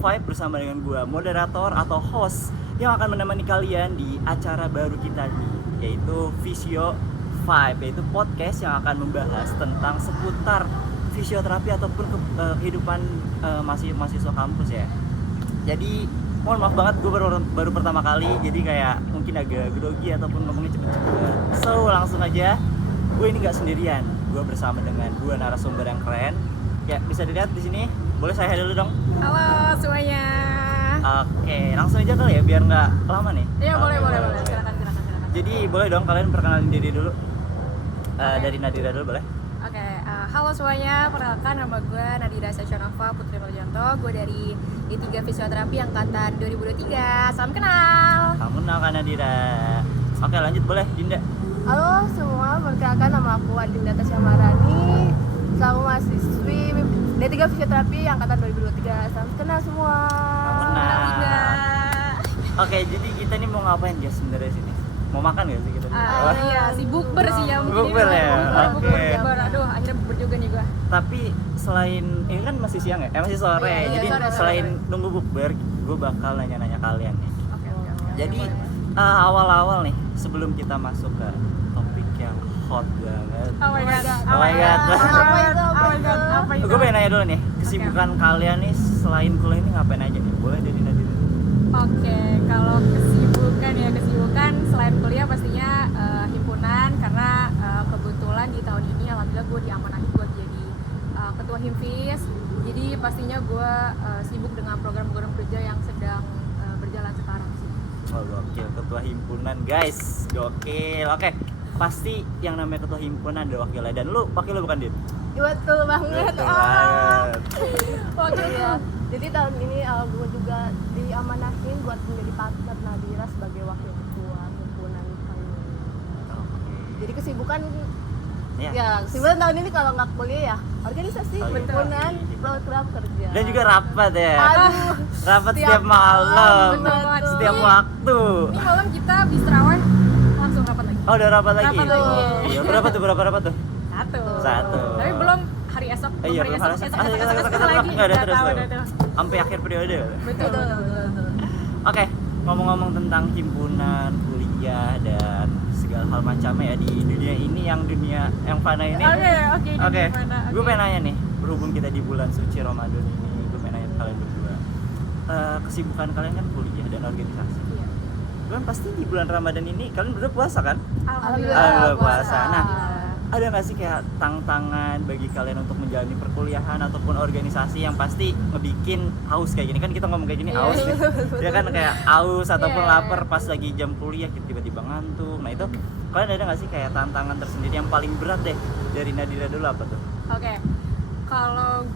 Vibe bersama dengan gue, moderator atau host yang akan menemani kalian di acara baru kita nih, yaitu Visio Vibe, yaitu podcast yang akan membahas tentang seputar fisioterapi ataupun kehidupan mahasiswa kampus ya. Jadi mohon maaf banget, gue baru pertama kali, jadi kayak mungkin agak grogi ataupun ngomongnya cepet-cepet. So langsung aja, gue ini nggak sendirian, gue bersama dengan dua narasumber yang keren. Ya bisa dilihat di sini. Boleh saya dulu dong? Halo semuanya. Oke, langsung aja kali ya biar nggak lama nih. Iya boleh. Silakan. Jadi boleh dong kalian perkenalin diri dulu. Dari Nadira dulu boleh? Oke, halo semuanya. Perkenalkan, nama gue Nadira Sessionova Putri Marjanto. Gue dari D3 Fisioterapi angkatan 2023. Salam kenal. Kamu kenal kan Nadira? Oke lanjut, boleh Dinda. Halo semua, perkenalkan nama aku Adinda Tasyamarani, selaku mahasiswi D3 Fisioterapi angkatan 2023. Salam kenal semua. Oke, jadi kita nih mau ngapain guys sebenarnya sini? Mau makan gak sih kita? Iya, si bukber sih ya. Bukber ya? Oke. Aduh, akhirnya bukber juga nih gue. Tapi selain, ini kan masih siang ya? Masih sore ya? Jadi sore. selain nunggu bukber, gue bakal nanya-nanya kalian nih. Oke. Jadi awal-awal nih, sebelum kita masuk ke topik yang hot banget. Oh my god. Apa itu? Gue pengen nanya dulu nih, kesibukan kalian nih selain kuliah ini ngapain aja nih? Boleh dari Nadira. Oke, kalau kesibukan selain kuliah pastinya himpunan, karena kebetulan di tahun ini alhamdulillah gue diamanahi buat jadi ketua himfis. Jadi pastinya gue sibuk dengan program-program kerja yang sedang berjalan sekarang sih. Oh gokil, ketua himpunan guys, gokil. Oke, pasti yang namanya ketua himpunan ada wakilnya, dan lu wakil lu bukan Dit? Betul banget. Betul banget. Wakilnya. Jadi tahun ini gue juga diamanahin buat menjadi partner Nadira sebagai wakil ketua himpunan kami. Oke. Jadi kesibukan Ya. kesibukan tahun ini kalau nggak kuliah ya organisasi, himpunan, program kerja. Dan juga rapat ya. Aduh, Rapat setiap malam, betul banget. setiap waktu. Ini malam kita Bistrawan langsung rapat lagi. Oh udah rapat lagi? Rapat lagi. Iya, berapa tuh? Satu. Tapi belum hari esok. Iya, belum hari esok. lagi. Nggak ada terus tahu, tuh. udah tuh. Sampai akhir periode. Betul. Oke, ngomong-ngomong tentang himpunan, kuliah, dan segala hal macamnya ya di dunia ini, yang fana ini. Oke. Gue pengen nanya nih, berhubung kita di bulan suci Ramadan ini, gue pengen nanya ke kalian berdua. Kesibukan kalian kan kuliah dan organisasi. Iya. Kalian pasti di bulan Ramadan ini kalian berdua puasa kan? Alhamdulillah, puasa. Nah, ada nggak sih kayak tantangan bagi kalian untuk menjalani perkuliahan ataupun organisasi yang pasti ngebikin haus kayak gini? Kan kita ngomong kayak gini haus nih. Ya kan kayak haus ataupun Iya. lapar pas lagi jam kuliah tiba-tiba ngantuk. Nah itu kalian ada nggak sih kayak tantangan tersendiri yang paling berat deh dari Nadira dulu apa tuh? Oke. Kalau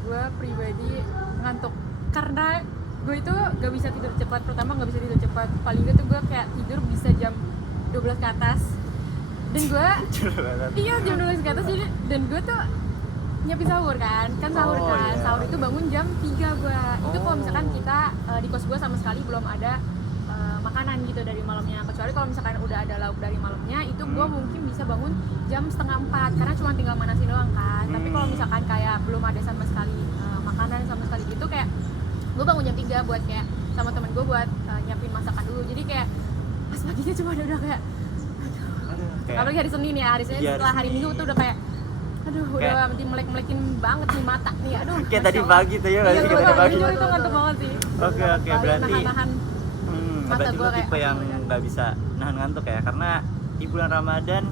gue pribadi ngantuk karena gue itu gak bisa tidur cepat. Pertama gak bisa tidur cepat. Paling gak tuh gue kayak tidur bisa jam 12 ke atas. Dan gue iya jam 12 ke atas jadi, dan gue tuh nyiapin sahur kan sahur Oh, kan iya. sahur itu bangun jam 3 gue. Itu kalau misalkan kita di kos gue sama sekali belum ada makanan gitu dari malamnya, kecuali kalau misalkan udah ada lauk dari malamnya itu gue mungkin bisa bangun jam 3:30 karena cuma tinggal manasin doang kan. Tapi kalau misalkan kayak belum ada sama sekali makanan sama sekali gitu, kayak gue bangun jam 3 buat kayak sama temen gue buat nyiapin masakan dulu. Jadi kayak pas paginya cuma udah kayak apalagi hari Senin ya, hari Senin Iya, setelah hari Senin. Minggu tuh udah kayak aduh udah mesti melek-melekin banget nih mata nih, aduh Kayak tadi Masya Allah. pagi tuh ya nggak sih, Iya, kayak tadi pagi? jujur itu ngantuk banget sih. Oke, berarti nahan mata berarti gua lu kayak tipe yang nggak bisa nahan ngantuk ya, karena di bulan Ramadan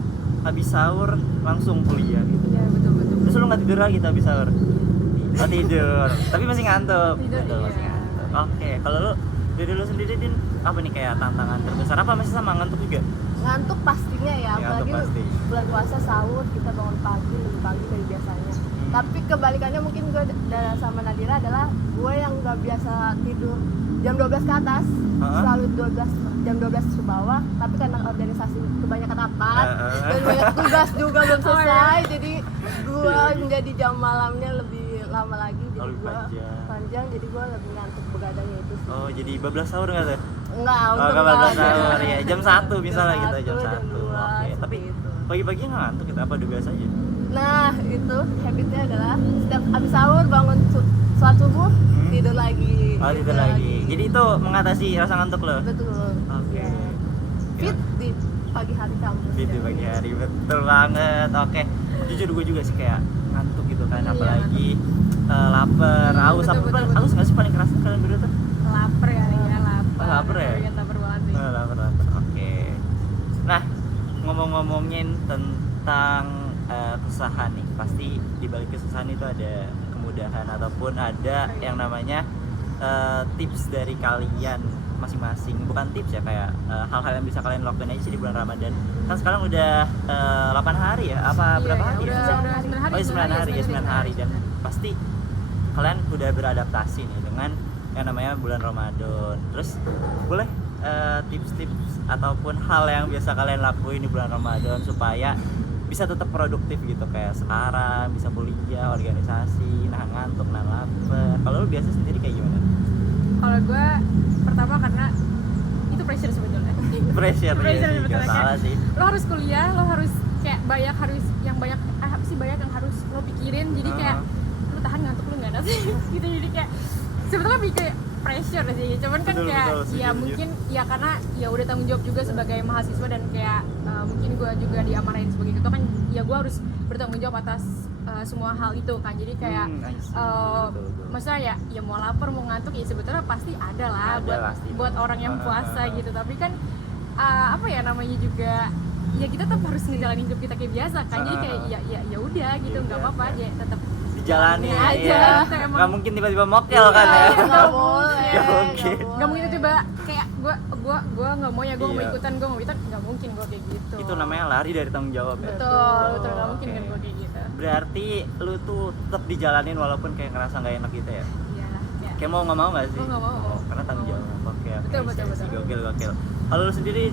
habis sahur langsung kuliah gitu. iya betul Terus lu nggak tidur lagi tuh habis sahur? Oh tidur, tapi masih ngantuk. Tidur, Betul, iya. masih ngantuk. Oke, kalau lu dari lu sendiri Din, apa nih kayak tantangan terbesar, apa masih sama ngantuk juga? ngantuk pastinya ya, Ngantuk apalagi pasti. bulan puasa sahur kita bangun pagi lebih pagi dari biasanya. Tapi kebalikannya mungkin gue sama Nadira adalah gue yang nggak biasa tidur jam 12 ke atas, selalu jam 12 ke bawah. Tapi karena organisasi kebanyakan rapat dan banyak tugas juga belum selesai, jadi gue menjadi jam malamnya lebih lama lagi, jadi lebih gue panjang, jadi gue lebih ngantuk begadangnya itu sih. Oh jadi bablas sahur nggak tuh? Enggak, Oh untuk nggak bablas sahur ya, jam 1 misalnya gitu, jam 1. jam 2, Oke, tapi seperti itu. pagi-pagi nggak ngantuk kita, apa udah biasa aja? Nah itu habitnya adalah setiap abis sahur bangun sholat subuh tidur lagi. Oh, tidur lagi. Jadi itu mengatasi rasa ngantuk lo. Betul. Oke. Fit di pagi hari kampus. Fit di ya. pagi hari, betul banget. Oke. Jujur gue juga sih kayak ngantuk gitu kan, Iya, apalagi lapar, haus. betul, Apa betul, betul. haus nggak sih paling kerasa kalian berdua tuh? Lapar ya, lapar. Oh, lapar ya? Iya, lapar banget sih. Lapar. Oke. Nah, ngomong-ngomongin tentang kesusahan nih, pasti di balik kesusahan itu ada kemudahan ataupun ada yang namanya tips dari kalian masing-masing. Bukan tips ya, kayak hal-hal yang bisa kalian lakukan aja sih di bulan Ramadan. Kan sekarang udah 8 hari ya? Apa Iya, berapa iya, hari? udah ya? 9 hari. Oh, 9 hari ya, 9 hari. Dan pasti kalian udah beradaptasi nih dengan yang namanya bulan Ramadan. Terus boleh tips-tips ataupun hal yang biasa kalian lakuin di bulan Ramadan supaya bisa tetap produktif gitu, kayak sekarang bisa kuliah, organisasi, nahan ngantuk, nahan lapar. Kalau lu biasa sendiri kayak gimana? Kalau gue pertama karena itu pressure sebetulnya. Pressure ya sih, sebetulnya. gak salah sih. Lo harus kuliah, lo harus kayak banyak apa sih banyak yang harus lo pikirin. Jadi kayak lo tahan ngantuk lo nggak sih gitu. Jadi kayak sebetulnya lebih kayak pressure sih. Cuman kan Betul, kayak betul, setuju, ya setuju. mungkin ya karena ya udah tanggung jawab juga sebagai mahasiswa dan kayak mungkin gue juga diamanain sebagai ketua kan ya gue harus bertanggung jawab atas semua hal itu kan. Jadi kayak I see. Betul. maksudnya ya mau lapar mau ngantuk ya sebetulnya pasti ada lah Ada buat pasti. buat orang yang puasa gitu. Tapi kan apa ya namanya juga ya kita tetap harus ngejalanin hidup kita kayak biasa kan. Jadi kayak ya udah gitu, Ya nggak udah, apa-apa aja tetap dijalani aja ya. gitu, emang. Nggak mungkin tiba-tiba mokel kan ya. Nggak boleh. Nggak mungkin. nggak mungkin tiba kayak gue nggak mau ya gue mau Iya. ikutan nggak mungkin gue kayak gitu. Itu namanya lari dari tanggung jawab ya. betul nggak mungkin Oke. kan gue kayak gitu. Berarti lu tuh tetap dijalanin walaupun kayak ngerasa nggak enak gitu ya. Iyalah ya. Kayak mau nggak mau nggak sih? Mau nggak mau. Oh, karena tanggung jawab. Oke. Betul, betul, I see. betul. Gokil. Kalau lu sendiri,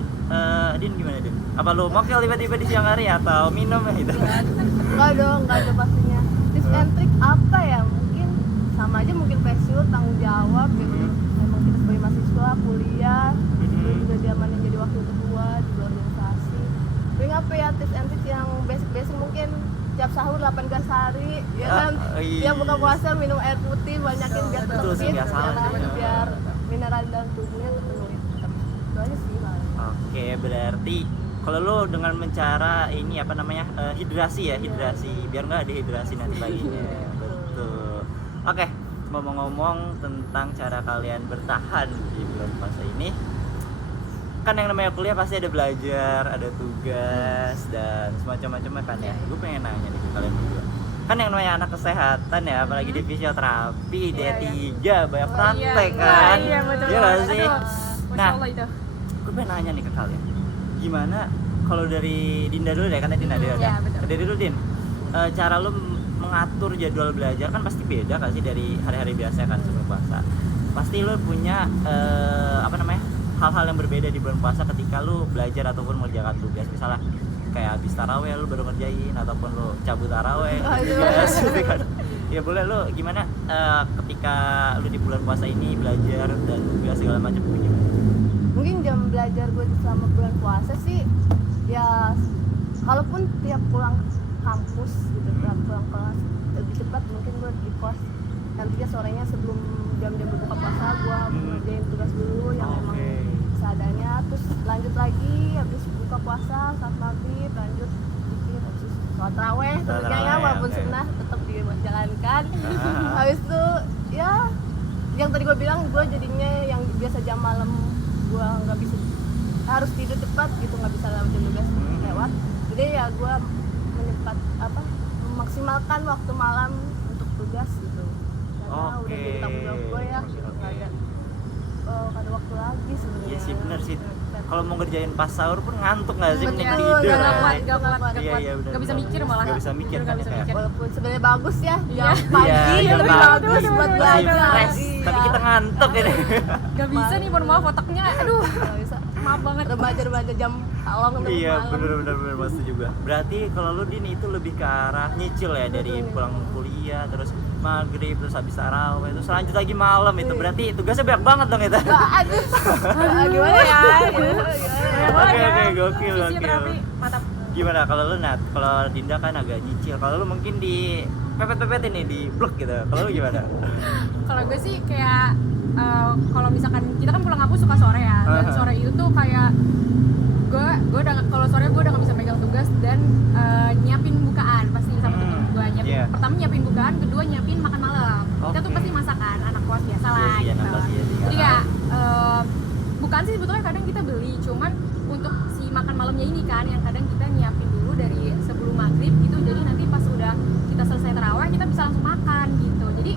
Din gimana Din? Apa lu mokel tiba-tiba di siang hari atau minum gitu? Enggak dong, enggak ada pastinya. Tips and trick apa ya? Mungkin sama aja, mungkin pressure, tanggung jawab gitu. Memang kita sebagai mahasiswa, kuliah, terus juga diamanin jadi wakil ketua di organisasi. Paling apa ya tips and trick yang basic-basic mungkin tiap sahur 18 hari ya kan. Iya. Tiap buka puasa minum air putih banyakin biar tetap Betul sih, fit, nggak salah ya kan? sih. Biar mineral dalam tubuhnya terpenuhi. Itu aja sih paling. Oke, berarti kalau lu dengan mencara ini apa namanya hidrasi ya, hidrasi biar nggak dehidrasi nanti paginya. Betul. Oke, ngomong-ngomong tentang cara kalian bertahan di bulan puasa ini, kan yang namanya kuliah pasti ada belajar, ada tugas dan semacam-macamnya kan ya. Gue pengen nanya nih ke kalian berdua. Kan yang namanya anak kesehatan ya, apalagi di fisioterapi, D3 banyak praktek kan. Iya betul. Iya nggak sih? Aduh, Masya Nah, Allah itu. gue pengen nanya nih ke kalian, gimana kalau dari Dinda dulu deh, kan tadi Dinda ya, betul. dari dulu Din, cara lu mengatur jadwal belajar kan pasti beda kan sih dari hari-hari biasa kan sebelum puasa. Pasti lu punya apa namanya hal-hal yang berbeda di bulan puasa ketika lu belajar ataupun mengerjakan tugas, misalnya kayak habis taraweh lu baru ngerjain ataupun lu cabut taraweh tugas gitu kan. Ya boleh lu gimana ketika lu di bulan puasa ini belajar dan tugas segala macam gimana? Mungkin jam belajar gue selama bulan puasa sih ya kalaupun tiap pulang kampus gitu, pulang kelas lebih cepat mungkin gue di kos, nantinya sorenya sebelum jam-jam berbuka puasa gue ngerjain tugas dulu yang memang seadanya, terus lanjut lagi habis buka puasa saat maghrib lanjut dikit, habis sholat taraweh tentunya ya, walaupun sunnah tetap dijalankan. Habis itu ya yang tadi gue bilang, gue jadinya yang biasa jam malam gue nggak bisa, harus tidur cepat gitu, nggak bisa jam 12 lewat. Jadi ya gue memaksimalkan waktu malam untuk tugas gitu, karena udah jadi tanggung jawab gue ya, nggak ada waktu lagi sebenarnya. Iya sih benar sih. Kalau mau ngerjain pas sahur pun ngantuk nggak sih, mending Betul, tidur. nggak kan? kuat. Iya, benar. Nggak bisa mikir malah. Nggak bisa mikir kan Nggak bisa kayak. mikir. Walaupun sebenarnya bagus ya, Iya. jam pagi Iya, lebih bagus. bagus buat Masih Masih belajar. fresh, Iya. tapi kita ngantuk ini. Gak bisa nih, mohon maaf otaknya, aduh Nggak bisa. maaf banget. Remaja jam kalong untuk Iya, malam. benar maksud juga. Berarti kalau lu Din itu lebih ke arah nyicil ya, dari Betul. pulang kuliah terus maghrib terus habis taraweh terus lanjut lagi malam itu. Berarti tugasnya banyak banget dong itu. Aduh, gimana ya? Gimana ya? Oke, gokil. Fisioterapi, mantap. Gimana kalau lu Nat? Kalau Dinda kan agak nyicil. Kalau lu mungkin di pepet-pepetin nih, di blok gitu. Kalau lu gimana? Kalau gue sih kayak kalau misalkan kita kan pulang kampus suka sore ya, dan sore itu tuh kayak gue udah kalau sore gue udah nggak bisa megang tugas dan nyiapin bukaan pasti sama temen gue nyiapin. Yeah. Pertama nyiapin bukaan, kedua nyiapin makan malam. Kita tuh pasti masakan anak kos biasa lah Iya, gitu. anak kos, iya sih. Jadi ya bukaan sih sebetulnya kadang kita beli, cuman untuk si makan malamnya ini kan yang kadang kita nyiapin dulu dari sebelum maghrib gitu. Jadi nanti pas udah kita selesai tarawih kita bisa langsung makan gitu. Jadi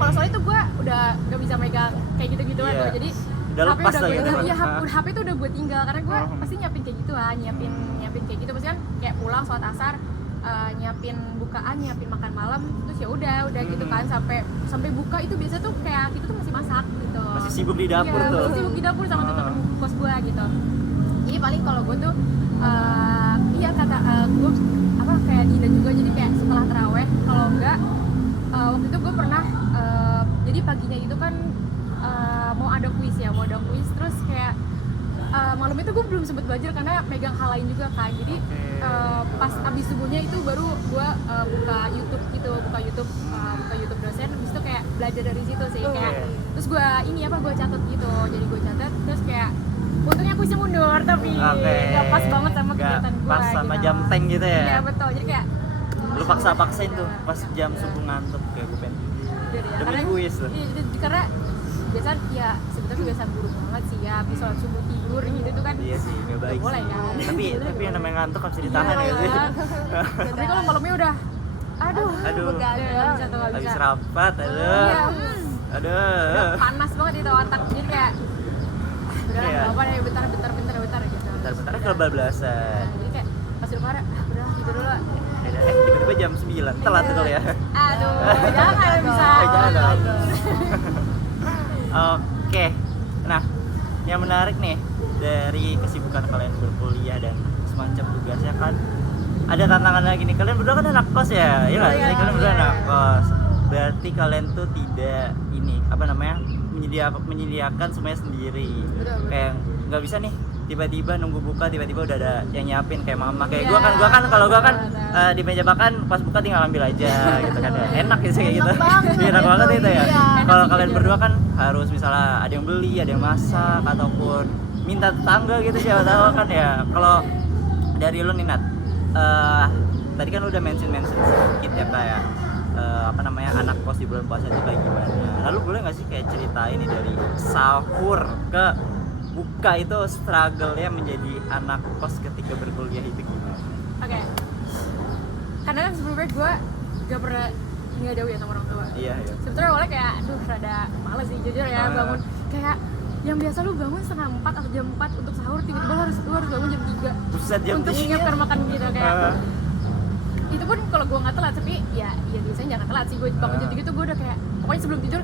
kalau sore itu gue udah gak bisa megang kayak gitu-gituan Iya. tuh. Jadi Udah HP lepas udah lah gue, gitu, iya Mas. HP itu udah gue tinggal karena gue pasti nyiapin kayak gitu lah, nyiapin kayak gitu. Pasti kan kayak pulang sholat asar, nyiapin bukaan, nyiapin makan malam, terus ya udah gitu kan sampai buka itu biasa tuh kayak kita tuh masih masak gitu. Masih sibuk di dapur Iya, tuh. masih sibuk di dapur sama temen kos gue gitu. Jadi paling kalau gue tuh iya kata gue apa kayak Dinda juga, jadi kayak setelah taraweh kalau enggak waktu itu gue pernah jadi paginya itu kan mau ada kuis terus kayak malam itu gue belum sempet belajar karena megang hal lain juga kan. Jadi pas abis subuhnya itu baru gue buka YouTube dosen, habis itu kayak belajar dari situ sih kayak. Terus gue gue catat gitu, jadi gue catat terus kayak untungnya kuisnya mundur tapi gak pas banget sama kegiatan gue pas sama gitu. jam tank gitu ya. Iya betul, jadi kayak Lu paksain tuh pas jam subuh ngantuk kayak gue pengen tidur ya. demi kuis tuh. Iya, karena biasa ya sebetulnya kebiasaan buruk banget sih ya, habis sholat subuh tidur gitu tuh kan. Iya sih, gak baik boleh sih. kan. Tapi yang namanya ngantuk harus ditahan Iya, ya sih. tapi kalau malamnya udah aduh begadang. nggak bisa tuh, nggak Habis bisa. rapat, Iya, aduh. panas banget itu otak, jadi kayak udah Iya. nggak apa deh, bentar gitu. Bentar-bentar kebablasan. Jadi kayak pas udah marah, udah tidur dulu. Tiba-tiba jam 9, telat tuh kali ya. Aduh, jangan bisa. Jangan. Oke, nah yang menarik nih dari kesibukan kalian berkuliah dan semacam tugasnya kan ada tantangan lagi nih. Kalian berdua kan anak kos ya, iya nggak sih? Kalian berdua anak kos. Berarti kalian tuh tidak menyediakan semuanya sendiri. Betul. Kayak nggak bisa nih tiba-tiba nunggu buka tiba-tiba udah ada yang nyiapin kayak mama kayak Iya, gua kan kalau gua kan benar. di meja makan pas buka tinggal ambil aja gitu kan ya. Enak gitu kayak gitu. Enak banget Iya, enak banget itu ya. iya. Kalau Enak sih kalian jujur. berdua kan harus misalnya ada yang beli, ada yang masak ataupun minta tetangga gitu siapa tahu kan ya. Kalau dari lu nih Nat, tadi kan lu udah mention sedikit ya kayak anak kos di bulan puasa itu kayak gimana. Lalu boleh nggak sih kayak ceritain nih dari sahur ke buka itu struggle-nya menjadi anak kos ketika berkuliah itu gimana? Oke. Karena kan sebelumnya gue gak pernah tinggal jauh ya sama orang tua. Iya. Sebetulnya awalnya kayak aduh rada males sih jujur ya bangun kayak yang biasa lu bangun setengah 4 atau jam 4 untuk sahur, tiba-tiba lu harus bangun jam 3 Buset, jam untuk 3. menyiapkan makan gitu kayak. Itu pun kalau gue nggak telat, tapi ya biasanya jangan telat sih. Gue bangun jam 3 tuh gue udah kayak pokoknya sebelum tidur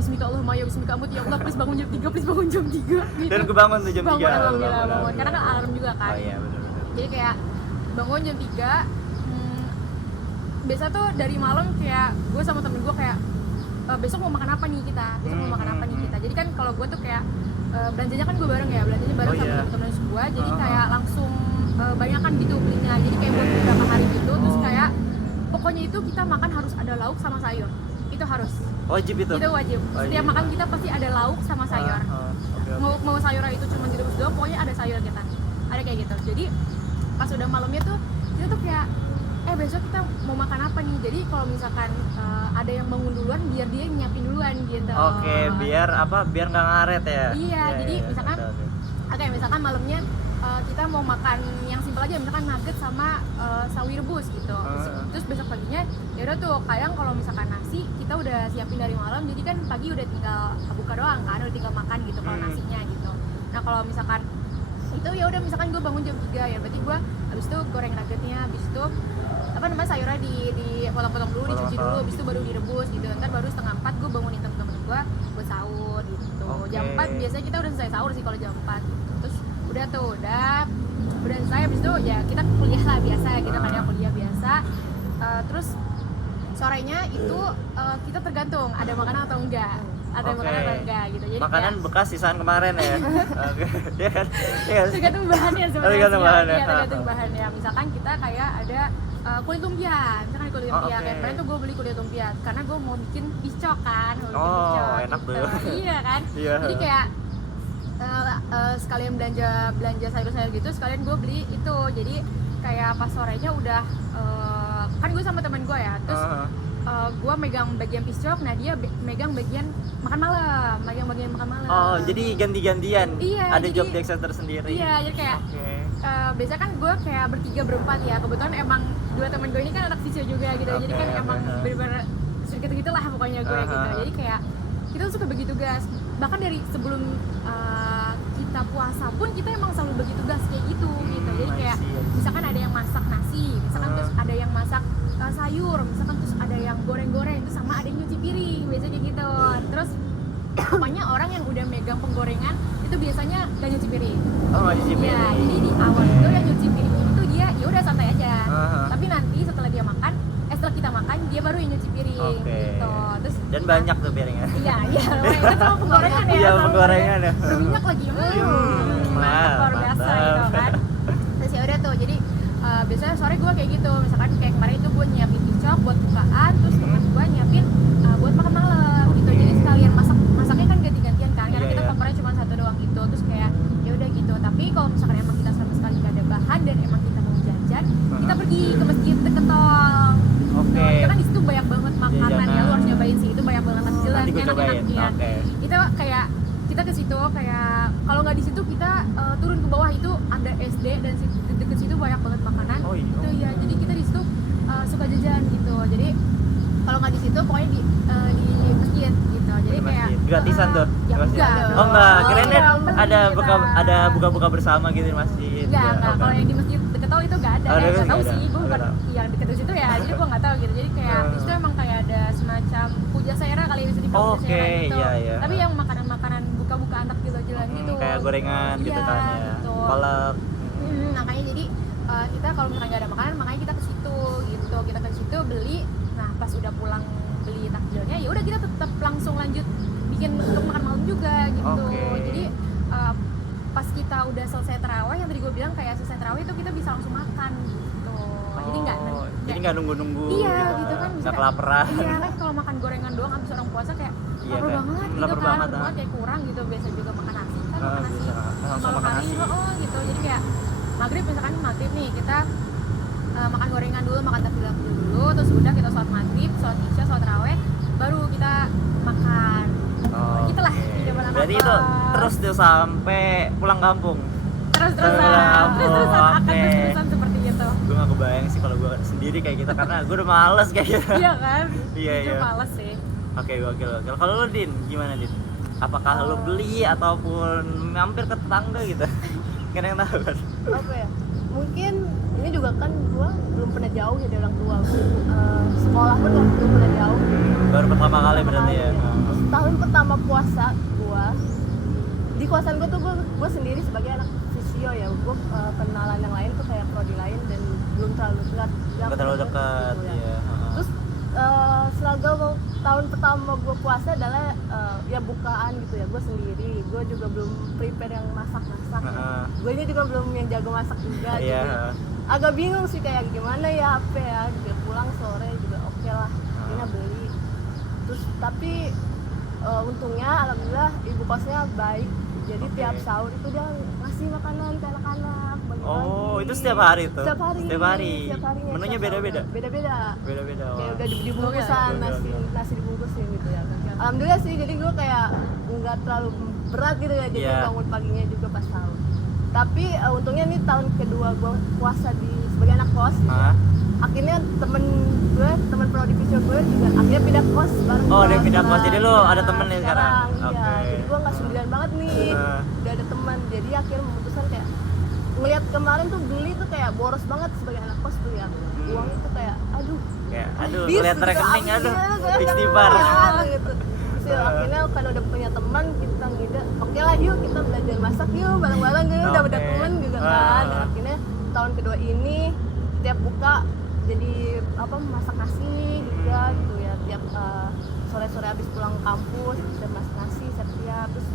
Bismillahirrahmanirrahim, ya Bismillahirrahmanirrahim, ya Allah please bangun jam 3, please bangun jam 3 gitu. Dan gue bangun tuh jam 3. Bangun alhamdulillah bangun. Karena kan alarm juga kan. Oh iya benar. Jadi kayak bangun jam 3. Biasa tuh dari malam kayak gue sama temen gue kayak besok mau makan apa nih kita, jadi kan kalau gue tuh kayak belanjanya kan gue bareng ya, belanjanya bareng sama temen-temen gue, jadi kayak langsung banyakan gitu belinya, jadi kayak buat beberapa hari gitu. Terus kayak pokoknya itu kita makan harus ada lauk sama sayur, itu harus Wajib itu? itu wajib. Setiap makan kita pasti ada lauk sama sayur. Mau sayurnya itu cuma direbus doang, pokoknya ada sayur kita, ada kayak gitu. Jadi pas udah malamnya tuh kita tuh kayak besok kita mau makan apa nih, jadi kalau misalkan ada yang bangun duluan biar dia nyiapin duluan gitu. Oke, biar nggak ngaret ya. Iya, jadi misalkan misalkan malamnya kita mau makan yang simpel aja, misalkan nugget sama sawi rebus gitu. Terus besok paginya ya udah tuh kadang kalau misalkan nasi kita udah siapin dari malam, jadi kan pagi udah tinggal buka doang kan, udah tinggal makan gitu kalau nasinya gitu. Nah kalau misalkan itu ya udah misalkan gue bangun jam 3 ya berarti gue habis itu goreng nuggetnya, habis itu sayurnya dipotong-potong dulu, dicuci dulu, habis itu baru direbus gitu. Ntar baru setengah 4 gue bangunin temen-temen gue buat sahur gitu. Jam 4 biasanya kita udah selesai sahur sih kalau jam 4. Terus udah selesai, habis itu ya kita kuliah lah biasa, kita kan ya kuliah biasa. Terus sorenya itu kita tergantung ada makanan atau enggak. atau yang bekas atau enggak gitu. Jadi makanan kayak, bekas sisaan kemarin ya. Oke. Iya kan? Iya kan? tergantung bahannya sebenarnya. Tergantung bahannya. Iya, tergantung bahannya. Misalkan kita kayak ada kulit lumpia, misalkan kulit lumpia. oke. Kayak kemarin tuh gue beli kulit lumpia karena gue mau bikin piscok kan, mau bikin Oh, piscok, enak gitu. tuh. Iya kan. Iya. Jadi kayak sekalian belanja sayur-sayur gitu, sekalian gue beli itu. Jadi kayak pas sorenya udah kan gue sama teman gue ya, terus gue megang bagian piscok, nah dia megang bagian makan malam, bagian makan malam. Oh, jadi ganti-gantian. Iya, Ada jadi- job desk tersendiri. Iya, jadi kayak Oke. biasanya kan gue kayak bertiga berempat ya, kebetulan emang dua teman gue ini kan anak fisio juga gitu, jadi kan Oke, emang oke. bener-bener sedikit gitulah pokoknya gue gitu. Jadi kayak kita tuh suka bagi tugas, bahkan dari sebelum kita puasa pun kita emang selalu bagi tugas kayak gitu gitu. Jadi I kayak see. misalkan ada yang masak nasi, misalkan terus ada yang masak sayur, misalkan terus ada yang goreng-goreng, terus sama ada yang nyuci piring, biasanya kayak gitu. Terus pokoknya orang yang udah megang penggorengan itu biasanya gak nyuci piring. Oh, nggak nyuci Iya, piring. jadi di awal itu yang nyuci piring itu dia ya udah santai aja. Aha. Tapi nanti setelah dia makan, setelah kita makan dia baru yang nyuci piring Oke. gitu. Terus Dan banyak tuh piringnya. Iya, itu sama penggorengan ya. Iya, sama penggorengan ya. Berminyak lagi. Mantap luar biasa mantap. gitu kan. Terus ya udah tuh, jadi biasanya sore gue kayak gitu, misalkan kayak kemarin itu gue nyiapin piscok buat bukaan, terus teman gue nyiapin buat makan malam gitu. Jadi sekalian masaknya kan ganti-gantian kan, karena Iya, kita iya. kompornya cuma satu doang gitu. Terus kayak ya udah gitu. Tapi kalau misalkan emang kita sama sekali gak ada bahan dan emang kita mau jajan, kita pergi ke masjid deket tol. Oke. Itu kan di situ banyak banget makanan ya, Jajanan. lu harus nyobain sih, itu banyak banget takjilan, Nanti gue cobain. enak-enak ya. Oke. Itu kayak kita ke situ kayak kalau nggak di situ kita turun ke bawah itu ada SD dan deket situ banyak banget makanan. Oh, iya. Itu ya, jadi kita di situ suka jajan gitu. Jadi kalau nggak di situ pokoknya di masjid gitu. Jadi Di kayak masjid. Gratisan tuh? Ya Di masjid? enggak. Oh dong. enggak, keren Iya, ada beli ada kita. buka-buka bersama gitu di masjid. Enggak, Ya, oke. kalau yang di masjid deket tol itu nggak ada. Oh, Ya, deket nggak tahu nggak ada. sih, gue bukan Nggak tahu. yang deket di situ ya, jadi gue nggak tahu gitu. Jadi kayak di situ emang kayak ada semacam puja sera kali bisa dibilang puja Oke, sera gitu. iya, iya. Tapi yang makanan-makanan buka-buka antak jalan-jalan gitu. Kayak gorengan gitu Iya, kan ya. betul. Kolak. Makanya jadi kita kalau misalnya nggak ada makanan, makanya kita ke situ gitu. Kita ke situ beli. Nah pas udah pulang beli takjilnya, ya udah kita tetap langsung lanjut bikin untuk makan malam juga gitu. Oke. Jadi pas kita udah selesai terawih, yang tadi gue bilang kayak selesai terawih itu kita bisa langsung makan gitu. Jadi nggak nunggu-nunggu iya gitu, gitu kan, nggak misalkan- kelaparan. Iya kan kalau makan gorengan doang abis orang puasa kayak Iya, lapar kan? banget gitu Lapar kan, banget, lapar banget kayak kurang gitu. Biasa juga makan nasi kan, makan nasi Bisa langsung malam makan hari, nasi. gitu. Jadi kayak maghrib, misalkan maghrib nih kita makan gorengan dulu, makan takjil dulu, terus udah kita sholat maghrib, sholat isya, sholat raweh, baru kita makan. Oh, Gitu lah, oke. hidup anak Berarti kos. itu terus tuh sampai pulang kampung. Terus-terusan akan Oke. terus-terusan seperti itu. Gue gak kebayang sih kalau gue sendiri kayak gitu karena gue udah males kayak gitu. Iya kan? Iya, Jujur iya. males sih. Oke, gokil. Kalau lu Din, gimana Din? Apakah lu beli ataupun mampir ke tetangga gitu? Gak ada yang tahu kan? Apa ya, mungkin ini juga kan gua belum pernah jauh ya dari orang tua. Sekolah pun belum pernah jauh. Baru pertama kali berarti ya? Terus tahun pertama puasa gua di kosan gua tuh gua sendiri sebagai anak fisio ya. Gua kenalan yang lain tuh kayak prodi lain dan belum terlalu dekat. Gak terlalu dekat, gitu ya. Terus struggle tahun pertama gue puasa adalah ya bukaan gitu ya, gue sendiri, gue juga belum prepare yang masak-masak ya. Gue ini juga belum yang jago masak juga, Iya. jadi agak bingung sih kayak gimana ya apa ya, juga pulang sore juga oke lah, akhirnya beli. Terus tapi untungnya alhamdulillah ibu kosnya baik, jadi Oke. tiap sahur itu dia ngasih makanan ke anak-anak. Oh, itu setiap hari tuh? Setiap hari. Setiap hari? Setiap harinya, Menunya setiap beda-beda? sahur. Beda-beda. Beda-beda. Kayak wah. udah dibungkusan Oke, nasi oke. nasi dibungkusin gitu ya. Alhamdulillah sih, jadi gue kayak nggak terlalu berat gitu ya, jadi Iya. bangun paginya juga pas sahur. Tapi untungnya nih tahun kedua gue puasa sebagai anak kos gitu. Hah? Akhirnya temen prodi fisio gue juga akhirnya pindah kos bareng Oh, gua dia pindah kos. sekarang. Jadi lu Iya, ada temen nih sekarang? Iya, Oke. jadi gue nggak sendirian banget nih. Nah. Udah ada teman, jadi akhirnya memutuskan kayak ngelihat kemarin tuh beli tuh kayak boros banget sebagai anak kos tuh ya. Uang itu kayak aduh, Kayak, aduh, habis lihat gitu, rekening, habis aduh, gitu, istighfar. gitu. Terus ya, akhirnya kan udah punya teman, kita ngide, oke lah yuk kita belajar masak yuk bareng-bareng gitu, udah Oke. ada teman juga kan. Dan akhirnya tahun kedua ini tiap buka jadi apa masak nasi juga gitu ya, tiap sore-sore habis pulang kampus kita masak nasi siap-siap, terus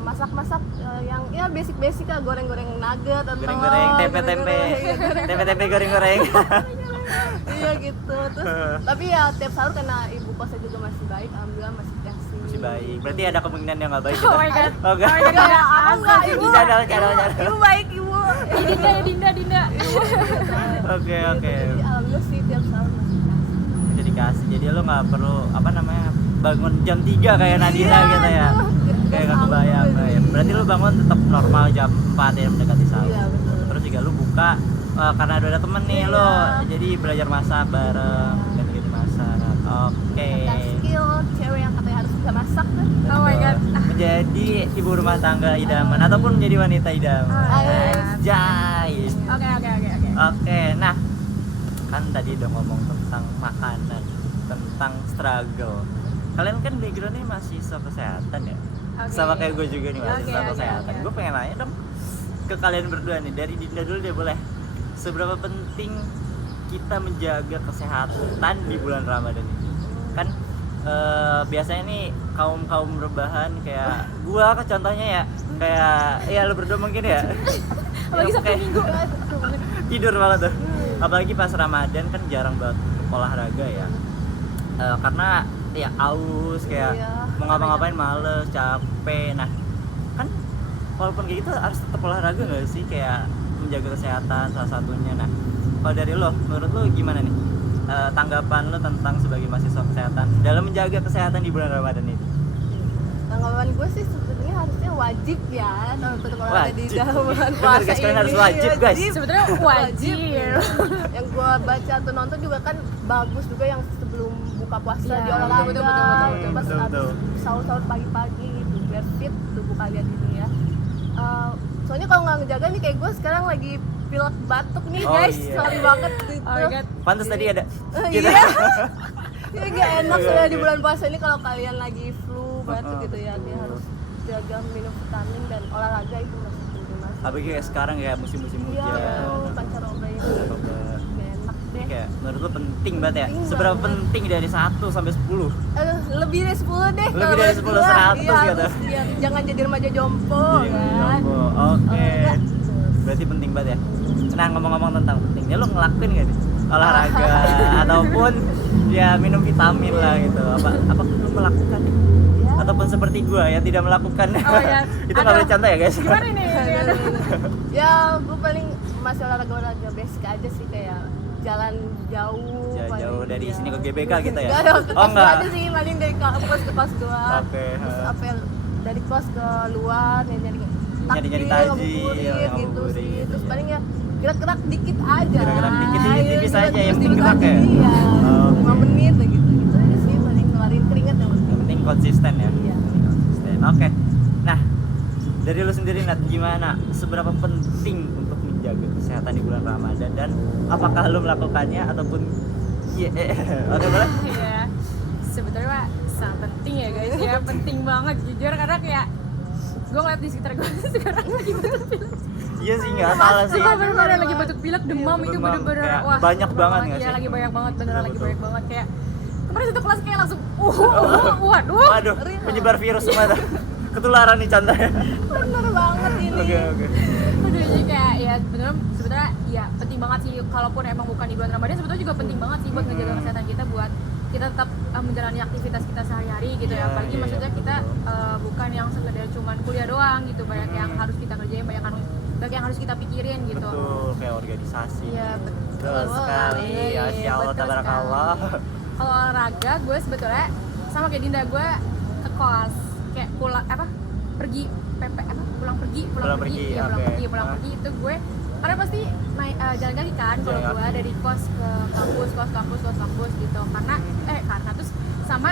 masak-masak yang ya basic lah, goreng-goreng nugget atau Goreng-goreng tempe goreng-goreng. iya gitu. Terus tapi ya tiap sahur karena ibu kosnya juga masih baik, alhamdulillah masih kasih. Masih baik. Berarti ada kemungkinan yang nggak baik Oh my god. Oh enggak. Enggak, ibu. Cadal. Ibu baik, ibu. Dinda. Oke. Jadi alhamdulillah sih tiap sahur masih kasih. Jadi kasih. Jadi lo nggak perlu bangun jam 3 kayak Nadira Iya, gitu ya. aduh. Kayak nggak kebayang. Ya. Berarti lo bangun tetap normal jam 4 ya mendekati sahur. Iya, betul. Terus juga lo buka karena ada temen nih Iya. lo, jadi belajar masak bareng, ganti-ganti masak. Oke. Dan skill cewek yang katanya harus bisa masak kan. Oh my god. Menjadi ibu rumah tangga idaman ataupun menjadi wanita idaman. Jai. Oke. Oke, nah kan tadi udah ngomong tentang makanan, tentang struggle. Kalian kan backgroundnya mahasiswa kesehatan ya, Oke. sama kayak gue juga nih mahasiswa Oke. kesehatan. Gue pengen nanya dong ke kalian berdua nih, dari Dinda dulu deh boleh. Seberapa penting kita menjaga kesehatan di bulan Ramadan ini? Kan biasanya nih kaum rebahan kayak gua contohnya ya, kayak ya lo berdua mungkin ya. Apalagi Sabtu Kayak Minggu. tidur malah tuh. Apalagi pas Ramadan kan jarang banget olahraga ya. Karena ya aus kayak Iya. mau ngapa-ngapain males, capek. Nah, kan walaupun kayak gitu harus tetap olahraga nggak sih, kayak menjaga kesehatan salah satunya. Nah, kalau dari lo, menurut lo gimana nih tanggapan lo tentang sebagai mahasiswa kesehatan dalam menjaga kesehatan di bulan Ramadan ini? Tanggapan gue sih sebenarnya harusnya wajib ya kalau tetap olahraga di Wajib. dalam bulan Bener, puasa guys, kalian ini. harus wajib, guys. Sebetulnya wajib. Yang gue baca atau nonton juga kan bagus juga yang sebelum buka puasa Iya, di olahraga. betul. Pas Betul. habis sahur-sahur pagi-pagi gitu biar fit tubuh kalian ini ya. Soalnya kalau nggak ngejaga nih kayak gue sekarang lagi pilek batuk nih Oh, guys, iya. sorry banget gitu. Oh my god. Pantes tadi ada gitu. Iya. Ini gak enak soalnya di bulan puasa ini kalau kalian lagi flu batuk gitu ya, dia harus jaga minum vitamin dan olahraga itu masih penting mas. Apalagi kayak sekarang ya musim-musim Iya hujan. betul, pancaroba ini Coba. gak enak deh. Kayak menurut lo penting banget ya? Penting Seberapa banget. penting dari 1 sampai 10? Lebih dari 10 deh. Lebih kalau dari menurut 10, gua. 100 Iya, gitu. harus, iya. Jangan jadi remaja jompo Iya, kan. jompo. Oke. Olahraga. Berarti penting banget ya. Nah, ngomong-ngomong tentang pentingnya, lo ngelakuin gak nih olahraga ataupun ya minum vitamin lah gitu? Apa lo melakukan? Ya. Ataupun seperti gua yang tidak melakukan? Oh my God. Itu nggak boleh Aduh. contoh ya guys? Gimana nih? Ya, gue paling masih olahraga basic aja sih, kayak jalan jauh. Jauh paling, dari ya. sini ke GBK gitu ya? Enggak, ke Oh kos enggak? aja sih, paling dari kampus ke kos gua. Oke. Terus apa ya, dari kos ke luar nyari Nyari-nyari takjil, tajil, ngabuburit gitu ngabuburit sih. gitu Terus ya. paling ya gerak-gerak dikit aja. Gerak-gerak dikit, tipis Iya, aja, yang penting tipis gerak aja, ya? Iya, Oke. 5 menit gitu. Gitu aja sih, paling ngeluarin keringat yang penting. Yang penting konsisten ya. Iya. Konsisten. Oke. Nah, dari lu sendiri Nat, gimana? Seberapa penting untuk menjaga kesehatan di bulan Ramadan dan apakah lu melakukannya ataupun oke boleh? Iya. Sebetulnya Pak, sangat penting ya guys ya, penting banget jujur karena kayak gue ngeliat di sekitar gue sekarang lagi batuk pilek. Iya sih nggak salah sih. Sumpah bener-bener lagi batuk pilek, demam itu Demam, bener-bener kayak wah banyak banget nggak Iya sih? lagi banyak banget, beneran Betul, lagi betul. banyak banget kayak kemarin satu kelas kayak langsung waduh. Waduh, penyebar virus semua dah. Ketularan nih contohnya. Bener banget ini. Oke. Aduh jadi kayak ya beneran sebetulnya ya penting banget sih, kalaupun emang bukan di bulan Ramadan sebetulnya juga penting banget sih buat ngejaga kesehatan kita, buat kita tetap menjalani aktivitas kita sehari-hari gitu Iya, ya. Apalagi iya, maksudnya kita betul. bukan yang sekedar cuman kuliah doang gitu, banyak yang harus kita kerjain, banyak yang harus kita pikirin gitu. Betul, kayak organisasi. Iya Betul sekali. Iya, Masya Allah, betul tabarakallah. Kalau olahraga gue sebetulnya sama kayak Dinda, gue ke kos kayak pulang pergi pulang pergi Pulang pulang pergi, pergi oke. pergi itu gue karena pasti naik jalan kaki kan kalau Jalan gue kaki. dari kos ke kampus gitu karena terus sama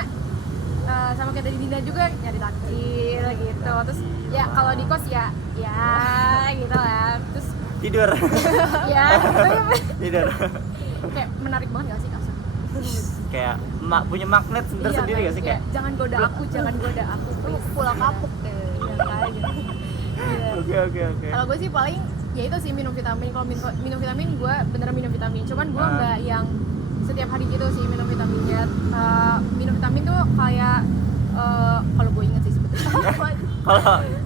kayak tadi Dinda juga nyari takjil gitu, terus ya kalau di kos ya gitu lah, terus Tidur. ya Tidur. kayak menarik banget gak sih kasur? Kayak punya magnet tersendiri gak sih kayak? jangan goda aku please. Pulang kapuk deh. Iya, kayak gitu. Iya. Oke. Kalau gue sih paling ya itu sih minum vitamin. Kalau minum vitamin gue beneran minum vitamin. Cuman gue nggak yang setiap hari gitu sih minum vitaminnya. Minum vitamin tuh kayak kalau gue inget sih sebetulnya.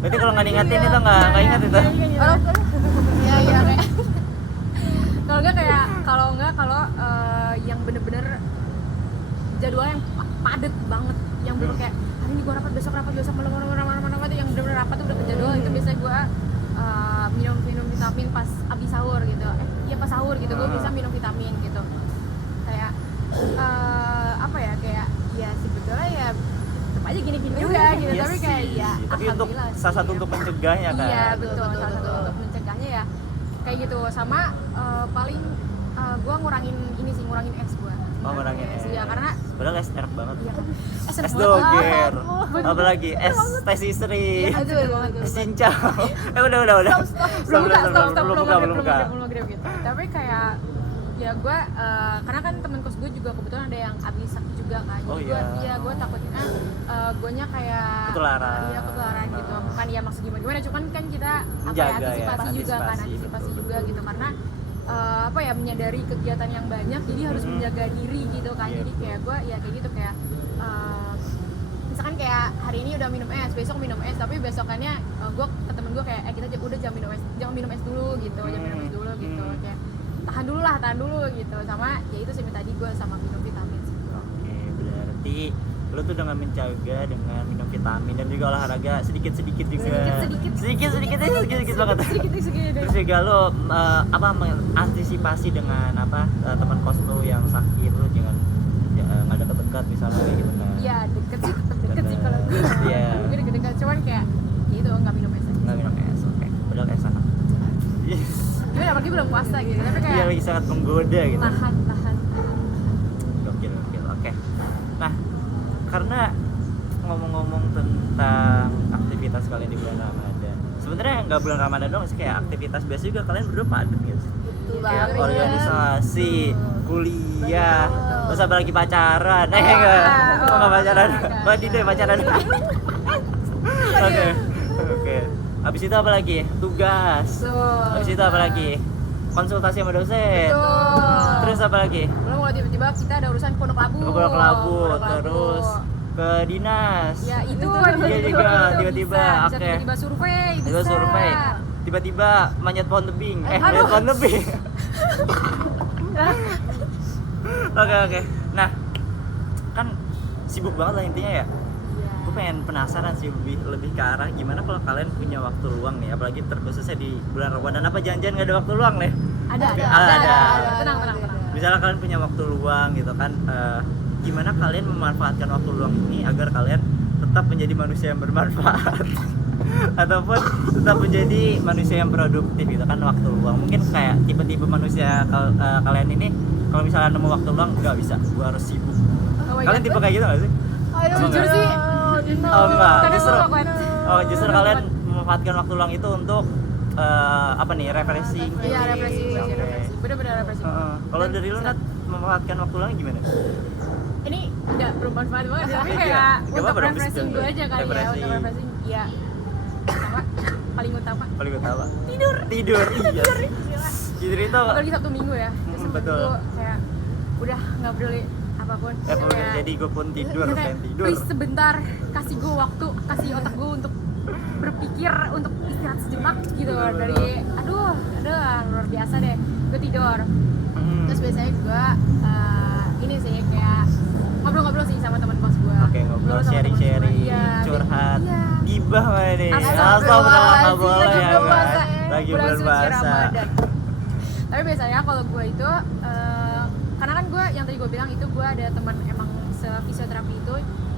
Berarti kalau nggak diingetin itu nggak inget itu. Iya kayak Kalau yang bener-bener jadwal yang padet banget, yang bener kayak hari ini gue rapat, besok malam itu yang bener-bener rapat tuh udah ke jadwal. Itu biasanya gue minum vitamin pas abis sahur gitu. Pas sahur gitu gue bisa minum vitamin gitu. Kayak apa ya, kayak ya sebetulnya ya tetap aja gini-gini juga gitu. Iya Tapi kayak sih. ya Tapi untuk alhamdulillah salah sih. satu untuk mencegahnya kan. Iya betul, salah satu untuk mencegahnya ya kayak gitu. Sama paling gue ngurangin es gue. Ngurangin es. Ya karena Padahal es enak banget. iya kan es Es enak doger. banget. Apalagi es tes istri. aduh. Es cincau. Udah. Belum buka. maghrib gitu. Tapi kayak ya gue karena kan temen kos gue juga kebetulan ada yang abis sakit juga kan. Oh, Jadi iya. gue takutnya guanya kayak Ketularan. Iya ketularan gitu. Bukan ya maksud gimana cuman kan kita Menjaga ya, antisipasi juga kan, antisipasi, antisipasi betul. juga gitu karena menyadari kegiatan yang banyak jadi harus menjaga diri gitu kan. Iya, Jadi kayak gue ya kayak gitu kayak misalkan kayak hari ini udah minum es, besok minum es, tapi besokannya gue ke temen gue kayak kita udah jangan minum es dulu gitu, jangan minum es dulu gitu, kayak tahan dulu gitu. Sama ya itu sih tadi gue sama minum vitamin sih. Oke, berarti lu tuh dengan menjaga dengan minum vitamin dan juga olahraga sedikit juga. Sedikit banget. Sedikit. Terus juga lu mengantisipasi dengan teman kos lu yang sakit, lu jangan nggak dekat misalnya kayak gitu kan. Iya deket sih kalau gue. Iya. Gue deket cuman kayak ya itu nggak minum es aja. Nggak minum es, oke. Padahal es enak. Gimana apalagi belum puasa gitu, tapi Iya, kayak lagi sangat menggoda gitu. tahan. Gokil, oke. Nah, karena ngomong-ngomong tentang aktivitas kalian di bulan Ramadan, sebenarnya nggak bulan Ramadan doang sih, kayak aktivitas biasa juga kalian berdua padat gitu sih. Betul Kayak banget. organisasi, kuliah, terus apa lagi pacaran, enggak? Oh, nggak pacaran, berarti deh pacaran. Oke. Habis itu apa lagi? Tugas. Habis itu apa lagi? Konsultasi sama dosen. Betul. Terus apa lagi? Belum kalau tiba-tiba kita ada urusan pondok labu. Ke Pondok Labu, terus ke dinas. Ya itu Iya juga, tiba-tiba, bisa oke. tiba-tiba survei, Tiba survei. Tiba-tiba manjat pohon tebing. Aduh. Manjat pohon tebing. Oke. Nah, kan sibuk banget lah intinya ya. Gue pengen penasaran sih lebih ke arah gimana kalau kalian punya waktu luang nih, apalagi terkhususnya di bulan Ramadan. Apa jangan-jangan nggak ada waktu luang nih? Ada. Tenang. Misalnya kalian punya waktu luang gitu kan, gimana kalian memanfaatkan waktu luang ini agar kalian tetap menjadi manusia yang bermanfaat ataupun tetap menjadi manusia yang produktif gitu kan. Waktu luang mungkin kayak tipe-tipe manusia kalian ini kalau misalnya nemu waktu luang nggak bisa, gua harus sibuk. Oh my Kalian God. tipe kayak gitu nggak sih? Jujur sih. Oh enggak, Kadang justru gua kuat. justru kalian memanfaatkan waktu luang itu untuk refreshing. Iya, refreshing. Bener-bener refreshing. Kalau dari lu Nat, memanfaatkan waktu luang gimana? Ini enggak bermanfaat banget, tapi Iya. kayak Nggak untuk apa-apa dong, refreshing bisa. gue aja kali ya, Refreshing. untuk refreshing. Iya. Sama paling utama Paling utama tidur. iya. Tidur itu Apalagi Sabtu Minggu ya. Terus Sabtu betul. Minggu kayak udah nggak peduli apapun. kalau Kayak- jadi gue pun tidur, Kayak, pengen tidur. please sebentar, kasih gue waktu, kasih otak gue untuk berpikir, untuk istirahat sejenak gitu. Dari aduh luar biasa deh, gue tidur. Terus biasanya gue ini sih kayak ngobrol-ngobrol sih sama teman kos gue. Oke, ngobrol, sharing-sharing, curhat, gibah mana nih? Astagfirullah, nggak boleh ya guys. Lagi bulan puasa. Tapi biasanya kalau gue itu karena kan gue yang tadi gue bilang itu gue ada teman emang fisioterapi itu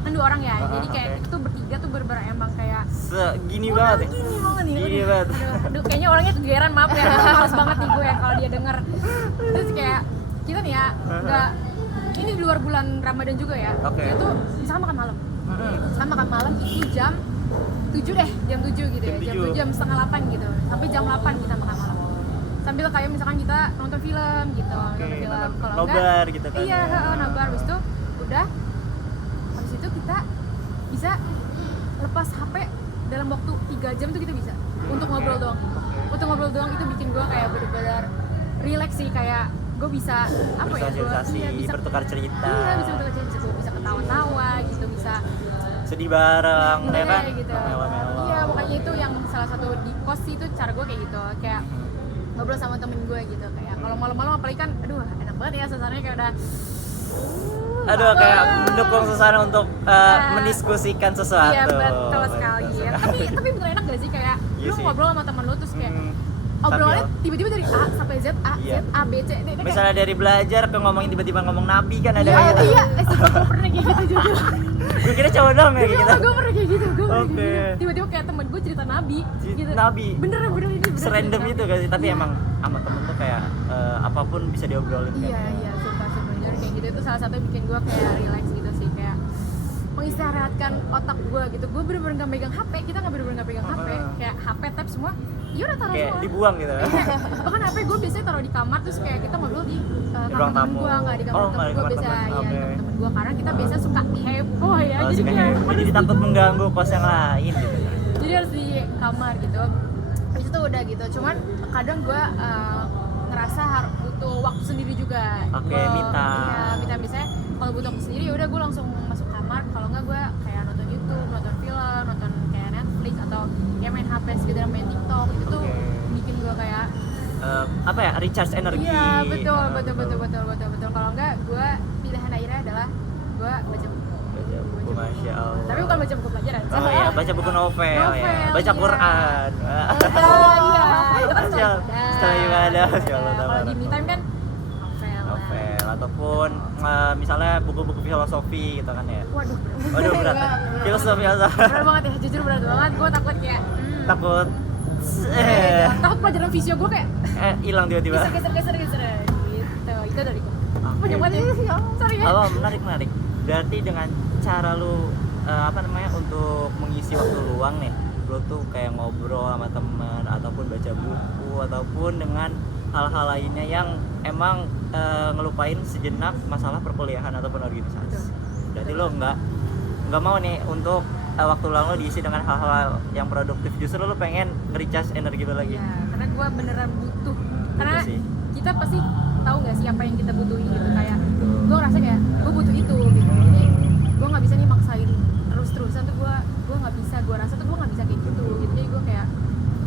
kan 2 orang ya. Jadi kayak oke. itu tuh bertiga tuh bener-bener emang kayak Segini banget ya? gini banget nih. Gini banget. Aduh, kayaknya orangnya kegeeran, maaf ya. Males banget nih gue kalau dia denger. Terus kayak kita nih ya nggak ini di luar bulan Ramadan juga ya. Oke. Kita tuh misalkan makan malam. Misalkan makan malam itu jam 7 deh, jam 7 gitu ya. Jam 7, jam setengah 8 gitu. Sampai jam 8 kita makan malam. Sambil kayak misalkan kita nonton film gitu, nonton film. Kalau nobar gitu kan. iya, ya. nobar. Habis itu udah, habis itu kita bisa lepas HP dalam waktu 3 jam tuh kita bisa untuk ngobrol doang. Untuk ngobrol doang itu bikin gue kayak bener-bener relax sih, kayak gue bisa apa ya, bersosialisasi, bisa bertukar cerita. Iya, bisa bertukar cerita, gue bisa ketawa-tawa gitu, bisa Sedih bareng, ya kan? gitu. Melo-melo. Iya, makanya itu yang salah satu di kos itu cara gue kayak gitu, kayak ngobrol sama temen gue gitu, kayak kalau malam-malam apalagi kan, aduh enak banget ya suasananya kayak udah Aduh, kayak mendukung suasana untuk mendiskusikan sesuatu. Iya, betul sekali. Tapi bener enak gak sih kayak Iya lu sih. ngobrol sama temen lu terus kayak Hmm, obrolannya sambil- tiba-tiba dari A sampai Z, Iya. A, B, C, D, Misalnya dari belajar ke ngomongin tiba-tiba ngomong nabi kan ada iya, kayak gitu. iya, gue pernah kayak gitu juga. Gue kira cowok doang ya kayak gitu. Gue pernah kayak gitu, gue pernah Oke. kayak gitu. Tiba-tiba kayak temen gue cerita nabi gitu. Nabi. Bener ini bener. Serandom cerita itu nabi. gak sih? Tapi Iya. emang sama temen tuh kayak apapun bisa diobrolin kan. Iya, suka jadi kayak gitu itu salah satu yang bikin gue kayak relax gitu sih, kayak mengistirahatkan otak gue gitu. Gue bener-bener gak megang HP, kita gak bener-bener gak pegang HP, kayak HP tab semua, ya udah taruh Kayak semua. dibuang gitu. Bahkan HP gue biasanya taruh di kamar, terus kayak kita ngobrol di ruang kamar temen tamu. gue, nggak di kamar Oh, nggak temen di gue kamar biasa, temen. ya Oke. di kamar temen gue, karena kita biasa suka heboh ya, Oh, jadi suka kayak heboh. Jadi takut mengganggu kos yang lain gitu kan. jadi harus di kamar gitu. Habis itu udah gitu, cuman kadang gue ngerasa butuh waktu sendiri juga. Oke, Gua- me time. Iya, me time. Biasanya kalau butuh waktu sendiri ya udah gue langsung masuk kamar, kalau nggak gue kayak nonton YouTube, nonton film, nonton kayak Netflix atau ya main HP sekedar main TikTok. Itu tuh Oke. bikin gue kayak Apa ya, recharge energi. iya, betul. Kalau enggak, gue pilihan akhirnya adalah gue baca buku. Baca buku, Masya Allah. Tapi bukan baca buku pelajaran. Oh iya, baca buku novel, ya. Baca iya. Quran. Iya, itu kan Masya Allah. Setelah ibadah, Masya Allah, Kalau di me time kan novel. Novel ataupun misalnya buku-buku filosofi gitu kan ya. Waduh, Waduh berat ya. Filosofi berat banget ya, jujur berat banget. Gue takut kayak takut takut pelajaran fisio gue kayak hilang tiba-tiba. geser gitu. Itu dari gue. Oke. Panjang banget ya. Sorry ya. Oh, menarik. Berarti dengan cara lu untuk mengisi waktu luang nih, lu tuh kayak ngobrol sama teman ataupun baca buku ataupun dengan hal-hal lainnya yang emang ngelupain sejenak masalah perkuliahan ataupun organisasi. Berarti lu nggak mau nih untuk waktu luang lo diisi dengan hal-hal yang produktif, justru lo pengen nge-recharge energi lo lagi. Iya, karena gue beneran butuh. Karena sih. kita pasti tahu nggak sih apa yang kita butuhin gitu, kayak gue ngerasa kayak gue butuh itu gitu. Jadi gue nggak bisa nih maksain terus-terusan tuh, gue nggak bisa, gue rasa tuh gue nggak bisa kayak gitu. Jadi gue kayak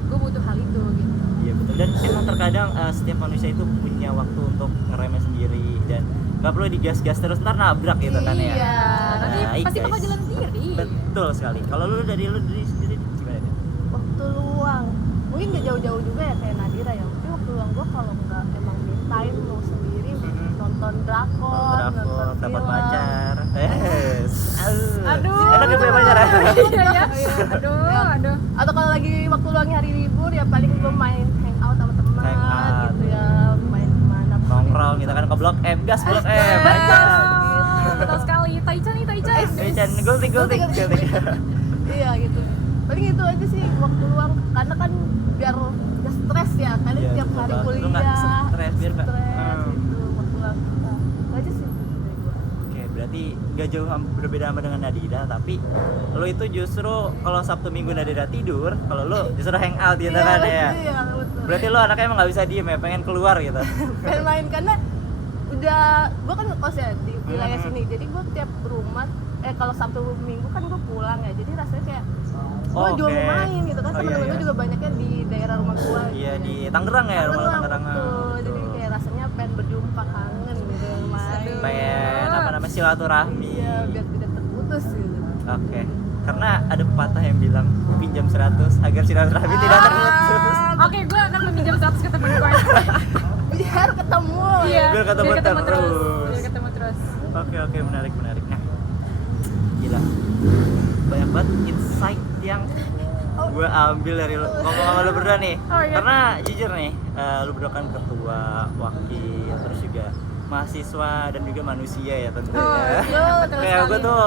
gue butuh hal itu gitu. Iya betul. Dan emang terkadang setiap manusia itu punya waktu untuk ngeremeh sendiri dan nggak perlu digas-gas terus, ntar nabrak gitu kan ya. Iya, nanti Baik, pasti bakal guys. jalan sendiri. Betul sekali. Kalau lu dari sendiri gimana nih? Waktu luang mungkin gak jauh-jauh juga ya kayak Nadira ya, tapi waktu luang gue kalau nggak emang me time mau sendiri nonton drakor, nonton dapat film. pacar. Aduh. Enak ya punya pacar ya? Iya ya. Aduh. Atau kalau lagi waktu luangnya hari libur ya paling gue main hangout sama teman Hangout. gitu ya, main kemana Nongkrong kita kan ke Blok M, gas Blok M. Betul sekali. Taichan. Ecan gultik. iya gitu, paling itu aja sih waktu luang, karena kan biar gak stres ya, kalian Iya, tiap betul hari banget. Lu kuliah nggak stres, biar nggak- gitu waktu luang kita. Itu aja sih dari gua. Oke, berarti gak jauh berbeda sama dengan Nadira, tapi lo itu justru kalau Sabtu Minggu Nadira tidur, kalau lo justru hangout gitu kan ya. Iya betul. Berarti lo anaknya emang gak bisa diem ya, pengen keluar gitu. pengen main karena udah gua kan ngekos ya di wilayah sini, jadi gua tiap rumah kalau Sabtu Minggu kan gua pulang ya, jadi rasanya kayak gua juga Oke. mau main gitu kan. Oh, Temen-temen iya. gua juga banyaknya di daerah rumah gua Iya, gitu. di Tangerang ya, rumah lo Tangerang. betul. Jadi kayak rasanya pengen berjumpa, kangen gitu main. Pengen silaturahmi. Iya, biar tidak terputus gitu. Oke. Karena ada pepatah yang bilang pinjam 100 agar silaturahmi tidak terputus. Oke, gue akan meminjam 100 ke temen gue. Biar ketemu. Iya. Biar ketemu terus. Biar ketemu terus. Oke, menarik. Nah, gila. Banyak banget insight yang gue ambil dari lu. Ngomong sama lu berdua nih. Oh, iya. Karena jujur nih, lu berdua kan ketua, wakil, terus juga mahasiswa dan juga manusia ya tentunya. Betul Kayak gue sekali. tuh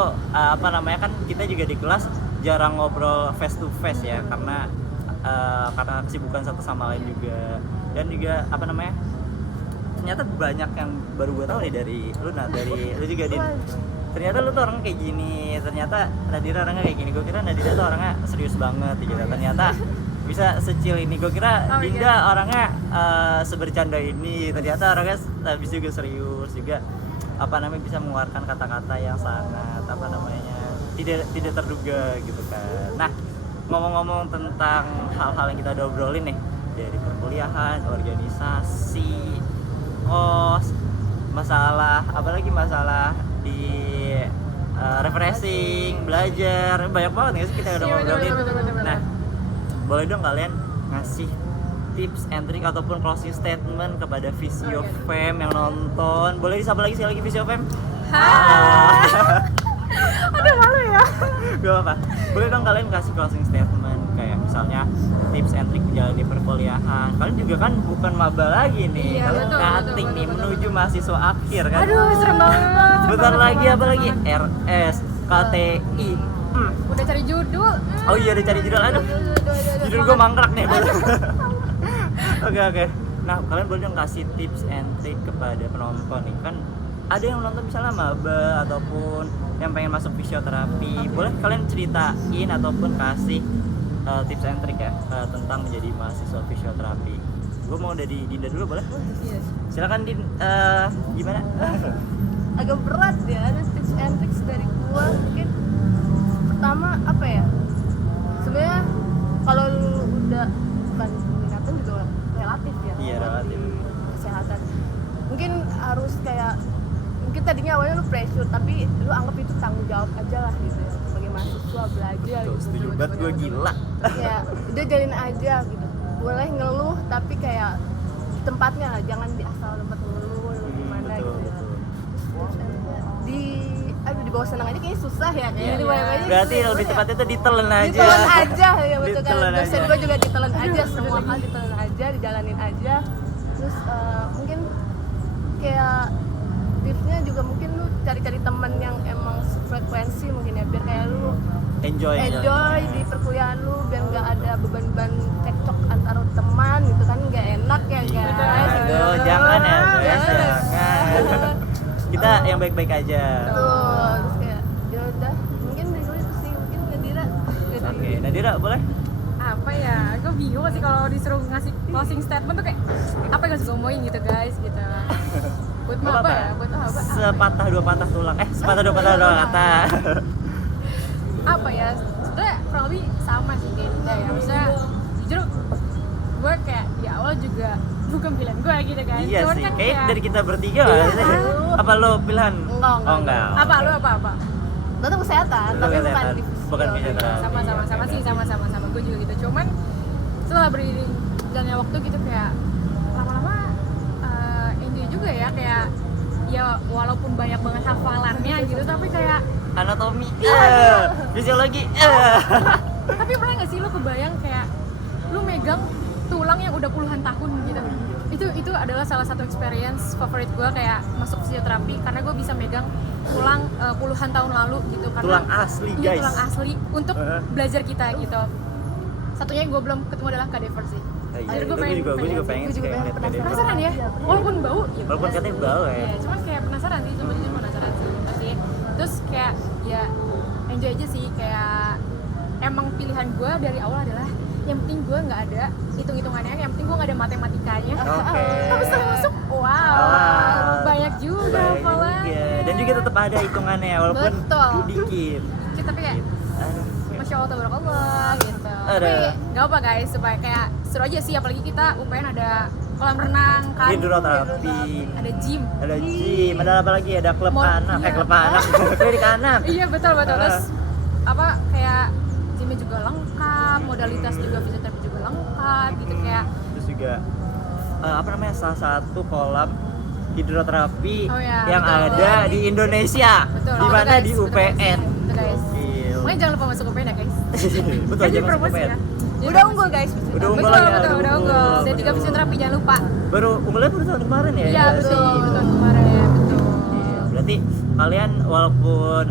kan kita juga di kelas jarang ngobrol face to face ya, karena kesibukan satu sama lain juga, dan juga ternyata banyak yang baru gue tahu nih dari lu, dari lu juga Din. Ternyata lu tuh orangnya kayak gini, ternyata Nadira orangnya kayak gini. Gue kira Nadira tuh orangnya serius banget gitu, ternyata bisa secil ini. Gue kira Oh, Dinda iya. orangnya sebercanda ini ternyata orangnya habis juga serius juga bisa mengeluarkan kata-kata yang sangat tidak terduga gitu kan. Nah, ngomong-ngomong tentang hal-hal yang kita udah obrolin nih, dari perkuliahan, organisasi, kos, masalah di refreshing, belajar, banyak banget nggak sih kita udah ngobrolin. Nah, boleh dong kalian ngasih tips and trick ataupun closing statement kepada Visio Fam yang nonton. Boleh disapa lagi sekali lagi Visio Fam? Aduh, malu ya. Gak apa-apa. Boleh dong kalian kasih closing statement kayak misalnya tips and trick menjalani perkuliahan. Kalian juga kan bukan maba lagi nih. Iya, Kalian betul, cutting nih betul. menuju mahasiswa akhir kan. Aduh, serem banget. Bentar lagi apa lagi? RS, KTI. Udah cari judul. Oh iya, udah cari judul. Aduh. Judul gue mangkrak nih. Oke. Nah, kalian boleh dong kasih tips and trick kepada penonton nih. Kan ada yang nonton misalnya maba ataupun yang pengen masuk fisioterapi. Boleh kalian ceritain ataupun kasih tips and trick ya tentang menjadi mahasiswa fisioterapi. Gue mau dari Dinda dulu boleh? Silakan Din, gimana? Agak berat ya, ada tips and tricks dari gua. Mungkin pertama apa ya, sebenarnya kalau lu udah bukan minatan juga relatif ya. Iya, relatif. Di kesehatan mungkin harus kayak, mungkin tadinya awalnya lu pressure tapi lu anggap itu tanggung jawab aja lah gitu ya, sebagai mahasiswa belajar Tuh, gitu. setuju banget, gue gila. Ya udah jalin aja gitu, boleh ngeluh tapi kayak di tempatnya lah, jangan di asal tempat ngeluh gimana Betul, gitu ya. betul. Di bawah senang aja kayaknya susah ya, kayaknya Iya. di bawah aja Berarti susah. lebih tepatnya itu ditelen aja. Ditelan aja ya, betul kan. Ditelan Dosen aja. gue juga ditelan aja, semua hal ditelan aja, dijalanin aja. Terus mungkin kayak tipsnya juga mungkin lu cari-cari teman yang emang frekuensi mungkin ya, biar kayak lu Enjoy. di perkuliahan lu, biar nggak ada beban-beban cekcok antar teman gitu kan, nggak enak ya guys. Aduh, jangan ya guys, jangan. Kita yang baik-baik aja. Tuh, terus kayak ya udah, mungkin dari gue itu sih, mungkin Nadira. Oke, Nadira boleh? Apa ya, gue bingung sih kalau disuruh ngasih closing statement tuh kayak apa yang harus ngomongin gitu guys gitu. Buat Gak apa ya, buat apa? Sepatah dua patah tulang. Sepatah dua patah kata. Apa ya, sebenarnya kurang lebih sama sih kayak Dinda ya. Maksudnya jujur gue kayak di awal juga bukan pilihan gue gitu kan. Iya Cuman sih, kan kayak dari kita bertiga lah. Apa lo pilihan? Enggak. Oh enggak. apa lu apa? Lo tuh kesehatan, Lu tapi kesehatan, bukan di bukan fisioterapi. Sama sih, sama gue juga gitu. Cuman setelah beriring jalannya waktu gitu kayak lama-lama enjoy juga ya, kayak ya walaupun banyak banget hafalannya gitu tapi kayak Anatomi, fisiologi. tapi pernah nggak sih lu kebayang kayak lu megang tulang yang udah puluhan tahun gitu. Itu adalah salah satu experience favorit gue kayak masuk fisioterapi, karena gue bisa megang tulang puluhan tahun lalu gitu, karena Tulang asli, iya, guys. tulang asli untuk belajar kita gitu. Satunya yang gue belum ketemu adalah cadaver sih. Iya, Akhirnya gue juga pengen sih kayak ngeliat cadaver. penasaran ya, walaupun bau ya Walaupun udah katanya sih. bau ya. Iya, cuman kayak penasaran sih, cuma jujur penasaran sih pasti. Terus kayak ya enjoy aja sih, kayak emang pilihan gue dari awal adalah yang penting gue nggak ada hitung-hitungannya, yang penting gue nggak ada matematikanya. Oke. Tapi setelah masuk, wow, banyak juga Banyak hafalannya. juga. Dan juga tetap ada hitungannya walaupun Betul. dikit. Dikit, tapi kayak Aduh. Masya Allah, tabarakallah gitu. Ada. Tapi nggak apa guys, supaya kayak seru aja sih, apalagi kita UPN ada kolam renang kan, Hidroterapi. ada gym. Ada gym, ada apa lagi? Ada klub Mau- anak, iya. klub anak, klinik anak. Iya betul. Terus apa kayak gymnya juga lengkap, modalitas juga fisioterapi juga lengkap gitu kayak. Terus juga salah satu kolam hidroterapi Oh ya, yang betul. ada di Indonesia, Betul. di mana Betul, di guys. UPN. Betul, guys. Gokil. Makanya jangan lupa masuk UPN ya guys. Betul, Kan jadi jangan promosi UPN. ya. Jadi Udah promosi. unggul guys. Udah unggul Betul, lah ya, udah unggul. Dan juga fisioterapi jangan lupa. Baru unggulnya baru tahun kemarin ya? Iya nggak betul, sih? betul kemarin betul. Iya, berarti kalian walaupun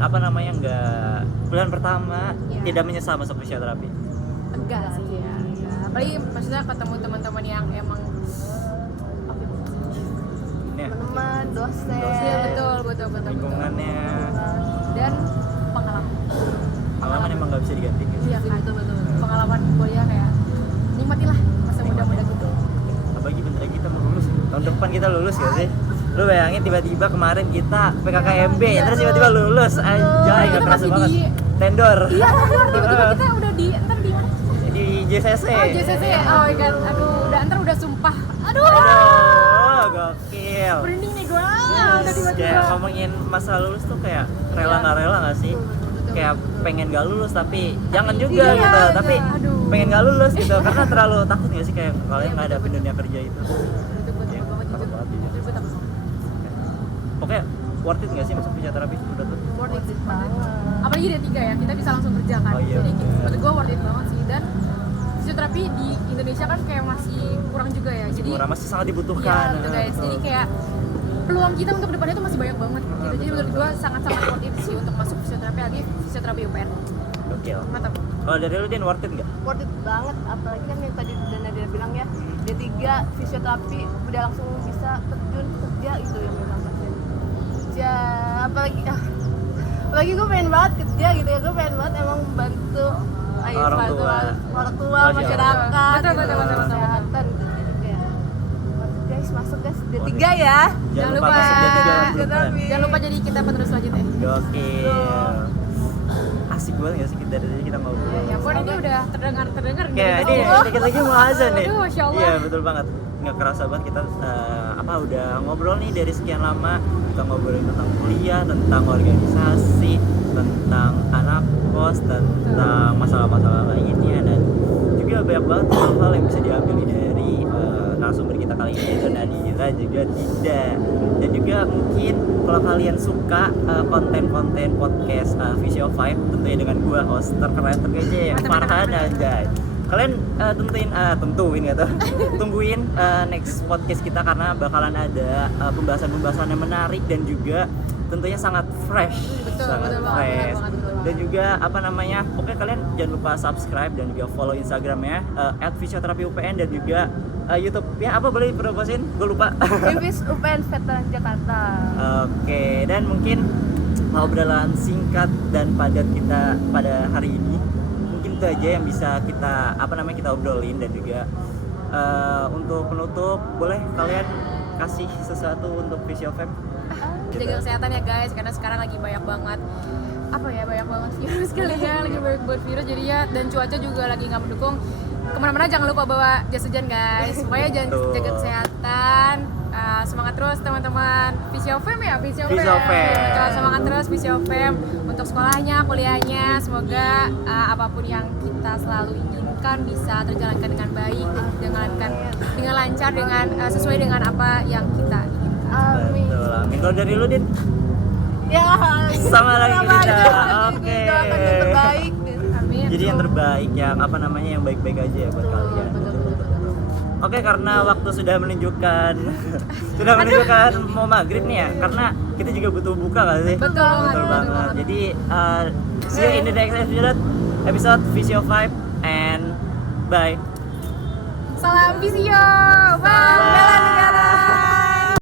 nggak pilihan pertama Iya. tidak menyesal masuk fisioterapi. Enggak sih ya. Apalagi maksudnya ketemu teman-teman yang emang apa ya? Ini Teman, dosen. Iya betul. lingkungannya, Dan pengalaman emang nggak bisa digantiin. iya kan, betul. Pengalaman kuliah kayak nikmatilah masa muda-muda gitu. Apalagi bentar depan kita lulus gak sih? Lu bayangin tiba-tiba kemarin kita PKKMB terus tiba-tiba lulus anjay Kita gak kerasa masih banget di- tendor Iya, tiba-tiba kita udah di ntar di mana? di JCC Oh, JCC. Oh my god. Aduh, ntar udah sumpah. Aduh. aduh gokil Merinding nih gua. Yes, Udah tiba-tiba. kayak ngomongin masa lulus tuh kayak rela nggak rela nggak sih? Kayak pengen gak lulus tapi jangan juga iya, gitu. iya. Tapi Aduh. pengen gak lulus gitu karena terlalu takut nggak sih kayak kalian nggak ada dunia kerja itu. Itu gua Iya, takut banget takut jujur. banget jujur. Jujur gua takut. Pokoknya worth it nggak sih masuk fisioterapi udah tuh? Worth it banget. Apalagi D3 ya, kita bisa langsung kerja kan. Oh, iya, Jadi bener. menurut gua worth it banget sih dan fisioterapi di Indonesia kan kayak masih kurang juga ya. Jadi Kurang masih sangat iya dibutuhkan. gitu guys. Jadi kayak peluang kita untuk depannya itu masih banyak banget gitu. Jadi menurut gua sangat-sangat worth it sih untuk masuk fisioterapi lagi fisioterapi UPN. Gokil. Mantap. Kalau dari lu Din worth it nggak? Worth it banget, apalagi kan yang tadi udah Nadia bilang ya, D3 fisioterapi udah langsung bisa terjun kerja gitu yang memang pasien. Ya apalagi gue pengen banget kerja gitu ya, gue pengen banget emang bantu Orang tua. orang tua, Masya masyarakat, Allah. Betul, betul, betul, betul. kesehatan gitu kayak. Guys, masuk guys D3 ya. Jangan lupa lupa. masuk D3 Fisioterapi. Jangan lupa jadi kita penerus selanjutnya. Gokil. Asik banget gak sih kita dari kita ngobrol? Ya pun ini udah terdengar Kayak ini dikit lagi mau azan nih. Aduh, Masya Allah. Iya betul banget. Nggak kerasa banget kita udah ngobrol nih dari sekian lama. Kita ngobrolin tentang kuliah, tentang organisasi, tentang anak kos, tentang masalah-masalah lainnya dan juga banyak banget hal-hal yang bisa diambil dari narasumber kita kali ini itu Nadira juga Dinda. Dan juga mungkin kalau kalian suka konten-konten podcast Visio 5 tentunya dengan gua host terkeren terkece yang Farhan anjay. Kalian tentuin gitu. Tungguin next podcast kita karena bakalan ada pembahasan-pembahasan yang menarik dan juga tentunya sangat fresh, Betul, sangat betul banget, fresh. betul banget, betul Dan juga pokoknya kalian jangan lupa subscribe dan juga follow Instagramnya @fisioterapi_UPN dan juga YouTube ya apa boleh dipromosin? Gue lupa. Divis UPN Veteran Jakarta. Oke, dan mungkin obrolan singkat dan padat kita pada hari ini mungkin itu aja yang bisa kita kita obrolin dan juga untuk penutup boleh kalian kasih sesuatu untuk Visio Fam? Jaga kesehatan ya guys karena sekarang lagi banyak banget virus kali ya, lagi banyak banget virus jadi ya dan cuaca juga lagi nggak mendukung. Kemana-mana jangan lupa bawa jas hujan guys. Pokoknya jangan jaga kesehatan. Semangat terus teman-teman Visio Fam ya, Visio Visio Fam. Fam. Betul, semangat terus Visio Fam untuk sekolahnya, kuliahnya. Semoga apapun yang kita selalu inginkan bisa terjalankan dengan baik, dengan lancar, dengan sesuai dengan apa yang kita inginkan. Amin. Betul, amin. Kalau dari lu Din? Ya, Sama lagi kita. aja. Oke. Doakan yang terbaik. Amin. Jadi yang terbaik yang yang baik-baik aja ya buat kalian. Oke, karena waktu sudah menunjukkan mau maghrib nih ya, karena kita juga butuh buka nggak sih? Betul banget. Jadi see you in the next episode Visio 5 and bye. Salam Visio. Bye.